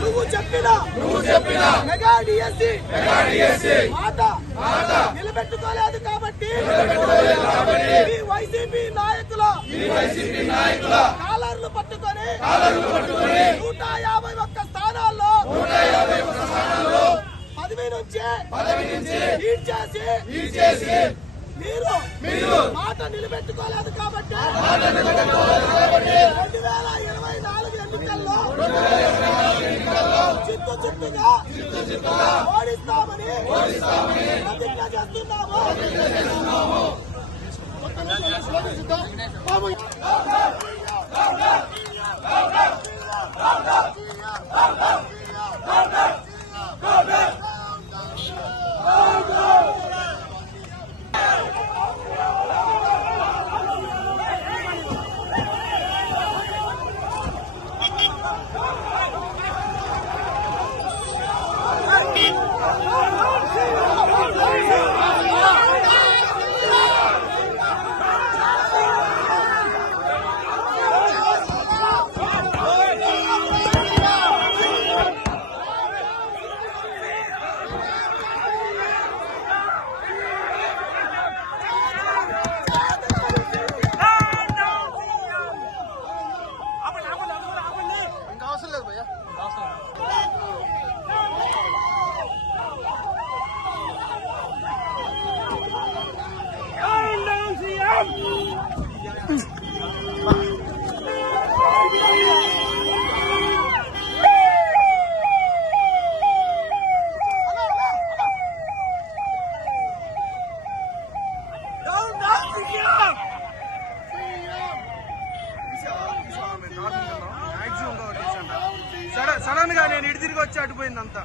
నువ్వు చెప్పిన నువ్వు చెప్పిన మెగా డిఎస్సి మాట నిలబెట్టుకోలేదు కాబట్టి ఈ వైసీపీ నాయకుల కాలర్లు పట్టుకొని నూట యాభై ఒక్క స్థానాల్లో పదవి నుంచి లీడ్ చేసి మీరు మీరు మాట నిలబెట్టుకోలేదు కాబట్టి రెండు వేల ఇరవై నాలుగు ఎన్నికల్లో చిత్తుగా ఓడిస్తామని ప్రతిజ్ఞ చేస్తున్నాము. Yeah. సడన్గా నేను ఇడి తిరిగి వచ్చి అటుపోయిందంతా